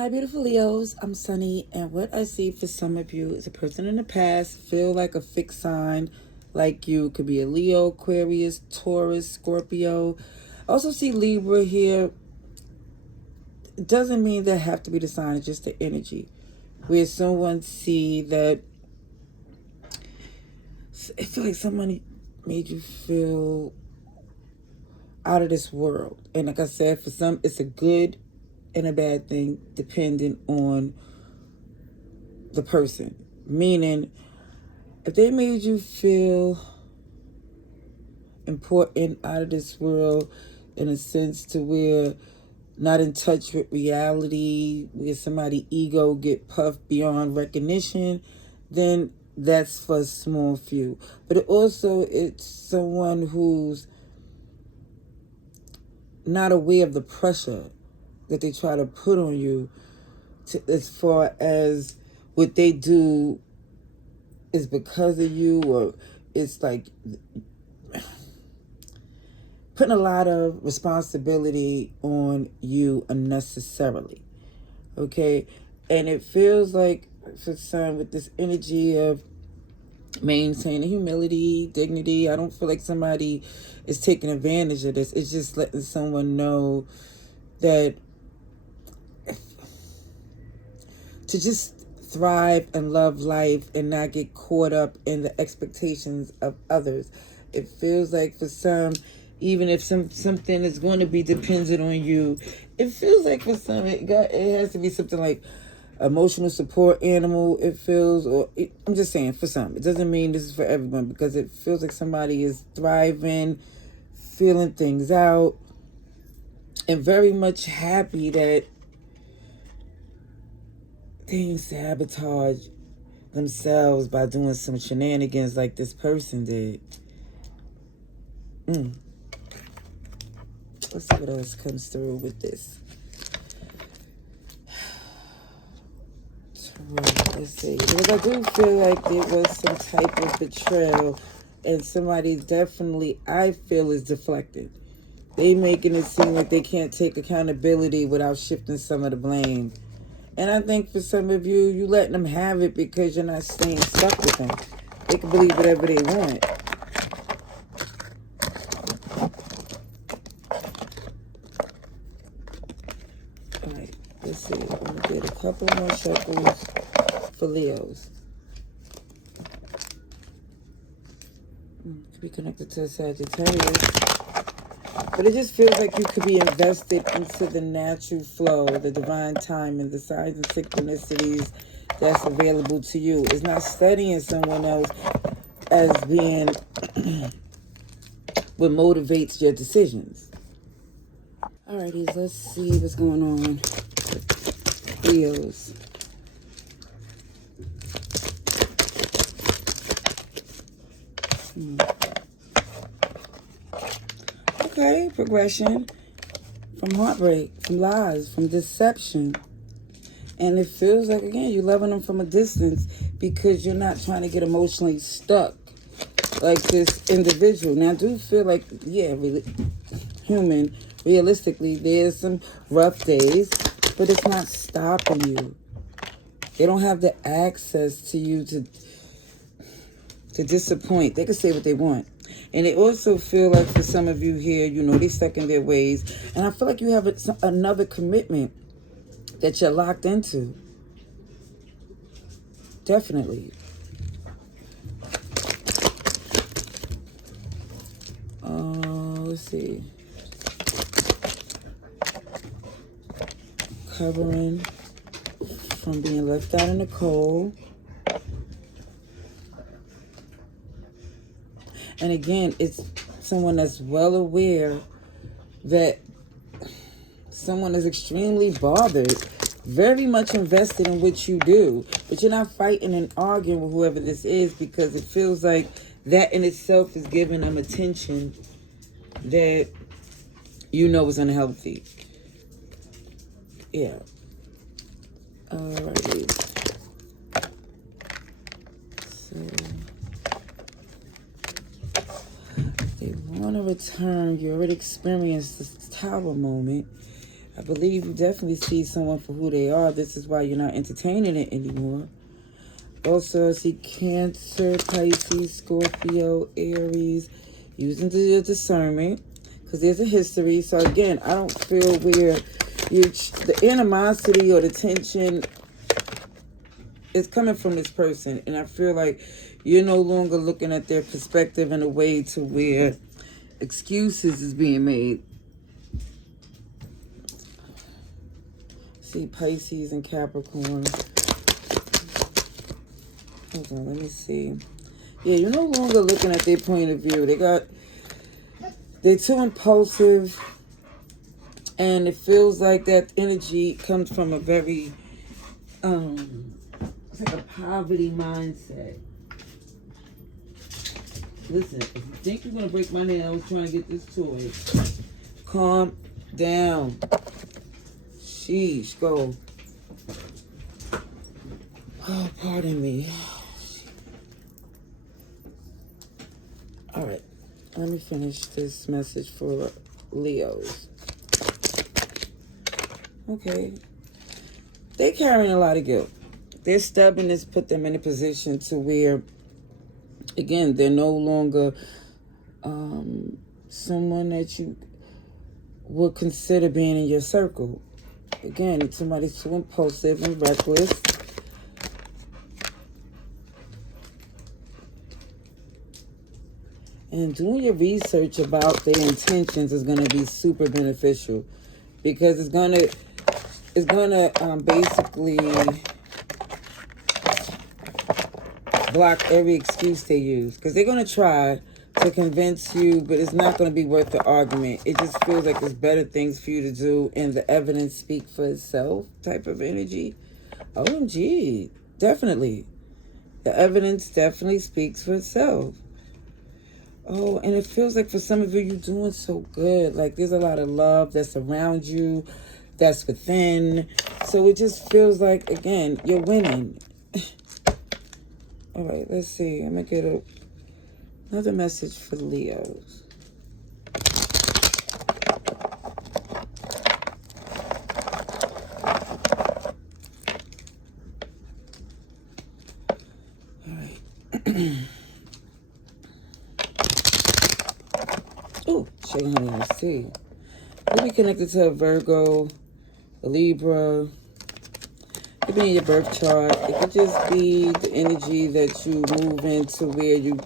Hi, beautiful Leos. I'm Sunny, and what I see for some of you is a person in the past feel like a fixed sign, like you could be a Leo, Aquarius, Taurus, Scorpio. I also see Libra here. It doesn't mean they have to be the sign; it's just the energy. Where someone see that, I feel like somebody made you feel out of this world, and like I said, for some, it's a good and a bad thing, depending on the person. Meaning, if they made you feel important out of this world in a sense to where not in touch with reality, where somebody ego get puffed beyond recognition, then that's for a small few. But it's someone who's not aware of the pressure that they try to put on you as far as what they do is because of you, or it's like putting a lot of responsibility on you unnecessarily. Okay? And it feels like for some with this energy of maintaining humility, dignity, I don't feel like somebody is taking advantage of this. It's just letting someone know that to just thrive and love life and not get caught up in the expectations of others. It feels like for some, even if something is going to be dependent on you, it feels like for some it has to be something like emotional support animal. It feels, I'm just saying for some. It doesn't mean this is for everyone, because it feels like somebody is thriving, feeling things out, and very much happy that things sabotage themselves by doing some shenanigans like this person did. Let's see what else comes through with this. Let's see. Because I do feel like there was some type of betrayal, and somebody definitely, I feel, is deflected. They making it seem like they can't take accountability without shifting some of the blame. And I think for some of you, you letting them have it because you're not staying stuck with them. They can believe whatever they want. All right, let's see. I'm going to get a couple more shuffles for Leos. Could be connected to a Sagittarius. But it just feels like you could be invested into the natural flow, the divine time, and the signs and synchronicities that's available to you. It's not studying someone else as being what motivates your decisions. Alrighty, let's see what's going on. Leos. Okay, progression from heartbreak, from lies, from deception. And it feels like, again, you're loving them from a distance because you're not trying to get emotionally stuck like this individual. Now, I do feel like, yeah, really human, realistically, there's some rough days, but it's not stopping you. They don't have the access to you to disappoint. They can say what they want. And they also feel like for some of you here, they stuck in their ways. And I feel like you have another commitment that you're locked into. Definitely. Let's see. Covering from being left out in the cold. And again, it's someone that's well aware that someone is extremely bothered, very much invested in what you do. But you're not fighting and arguing with whoever this is, because it feels like that in itself is giving them attention that is unhealthy. Yeah. Alrighty. So they want to return. You already experienced this tower moment. I believe you definitely see someone for who they are. This is why you're not entertaining it anymore. Also, I see Cancer, Pisces, Scorpio, Aries, using your discernment, because there's a history. So again, I don't feel where the animosity or the tension is coming from this person. And I feel like you're no longer looking at their perspective in a way to where excuses is being made. See Pisces and Capricorn. Hold on, let me see. Yeah, you're no longer looking at their point of view. They're too impulsive, and it feels like that energy comes from a very, it's like a poverty mindset. Listen, if you think you're gonna break my nails trying to get this toy, calm down. Sheesh, go. Oh, pardon me. All right, let me finish this message for Leos. Okay, they're carrying a lot of guilt. Their stubbornness put them in a position to where, again, they're no longer someone that you would consider being in your circle. Again, somebody's too impulsive and reckless. And doing your research about their intentions is going to be super beneficial, because it's going to basically block every excuse they use, because they're going to try to convince you, but it's not going to be worth the argument. It just feels like there's better things for you to do, and the evidence speak for itself type of energy. OMG, definitely. The evidence definitely speaks for itself. Oh, and it feels like for some of you, you're doing so good. Like there's a lot of love that's around you, that's within. So it just feels like, again, you're winning. All right, let's see. I'm going to get another message for the Leos. All right. Oh, shaking honey, I see. You'll be connected to a Virgo, a Libra. It could be in your birth chart. It could just be the energy that you move into, where you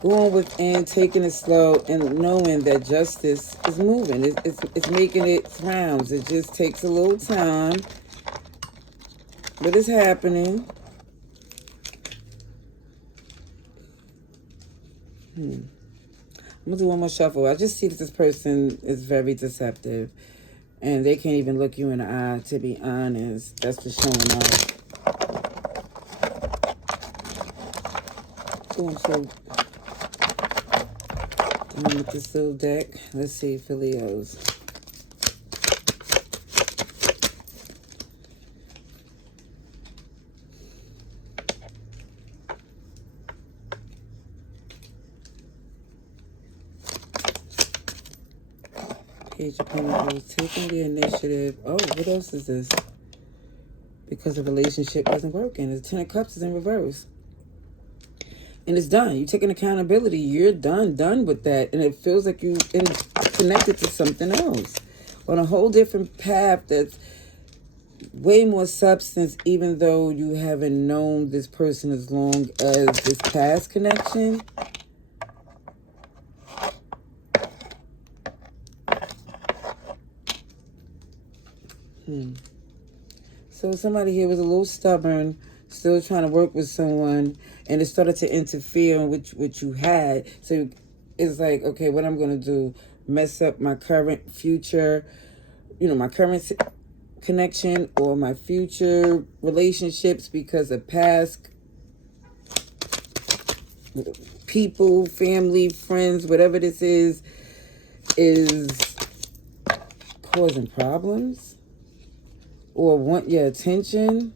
going within, taking it slow, and knowing that justice is moving. It's making its rounds. It just takes a little time, but it's happening. I'm going to do one more shuffle. I just see that this person is very deceptive, and they can't even look you in the eye, to be honest. That's just showing up. Oh, I'm so done with this little deck. Let's see for Leos. Page of Pentacles, taking the initiative. Oh, what else is this? Because the relationship wasn't working. The Ten of Cups is in reverse. And it's done. You're taking accountability. You're done with that. And it feels like you're connected to something else on a whole different path that's way more substance, even though you haven't known this person as long as this past connection. So somebody here was a little stubborn, still trying to work with someone, and it started to interfere with what you had. So it's like, okay, what I'm going to do, mess up my current, future, my current connection or my future relationships because of past people, family, friends, whatever this is causing problems or want your attention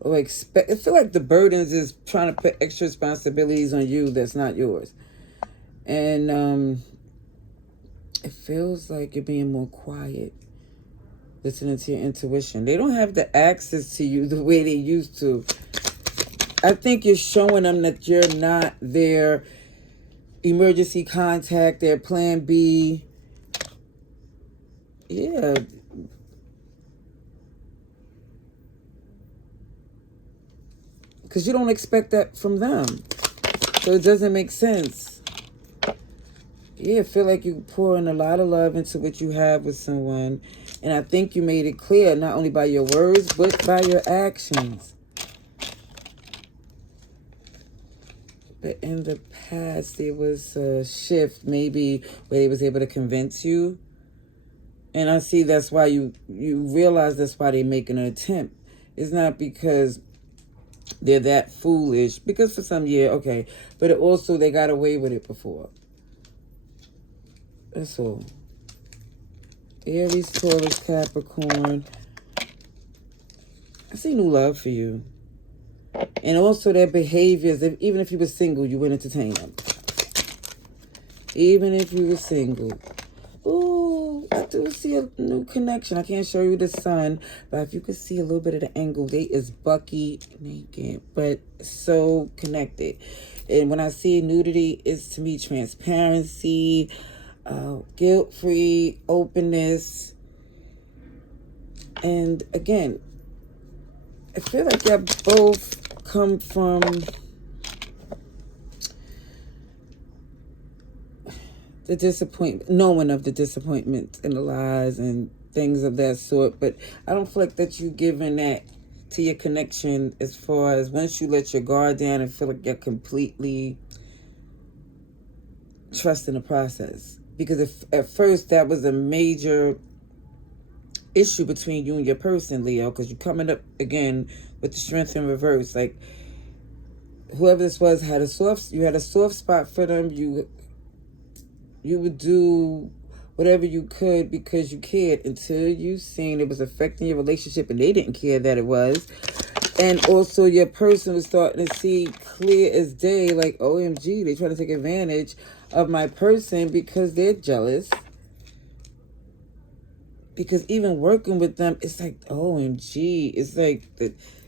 or I feel like the burdens is trying to put extra responsibilities on you that's not yours. And it feels like you're being more quiet. listening to your intuition. They don't have the access to you the way they used to. I think you're showing them that you're not their emergency contact, their plan B. Yeah. Because you don't expect that from them. So it doesn't make sense. Yeah, I feel like you pouring a lot of love into what you have with someone. And I think you made it clear, not only by your words, but by your actions. But in the past, there was a shift, maybe, where they was able to convince you. And I see that's why you realize that's why they're making an attempt. It's not because they're that foolish. Because for some, yeah, okay. But it also, they got away with it before. That's all. Aries, Taurus, Capricorn. I see new love for you. And also their behaviors, even if you were single, you would entertain them. Even if you were single. Ooh, I do see a new connection. I can't show you the sun, but if you could see a little bit of the angle, they is bucky naked, but so connected. And when I see nudity, it's to me transparency, guilt-free, openness. And again, I feel like y'all both come from the disappointment, knowing of the disappointment and the lies and things of that sort. But I don't feel like that you giving that to your connection, as far as once you let your guard down and feel like you're completely trusting the process. Because if at first that was a major issue between you and your person, Leo, because you're coming up again with the strength in reverse. Like whoever this was had you had a soft spot for them. You would do whatever you could because you cared, until you seen it was affecting your relationship and they didn't care that it was. And also your person was starting to see clear as day, like, OMG, they trying to take advantage of my person because they're jealous. Because even working with them, it's like, OMG, it's like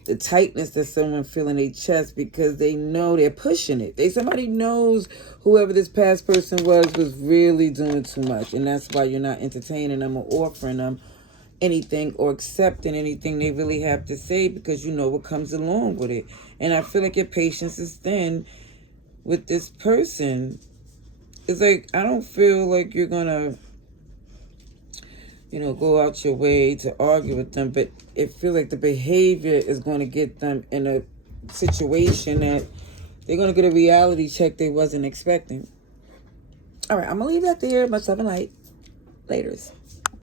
the tightness that someone feel in their chest because they know they're pushing it. Somebody knows whoever this past person was really doing too much. And that's why you're not entertaining them or offering them anything or accepting anything they really have to say, because you know what comes along with it. And I feel like your patience is thin with this person. It's like, I don't feel like you're going to go out your way to argue with them, but it feels like the behavior is going to get them in a situation that they're going to get a reality check they wasn't expecting. All right, I'm going to leave that there. Much love and light. Laters.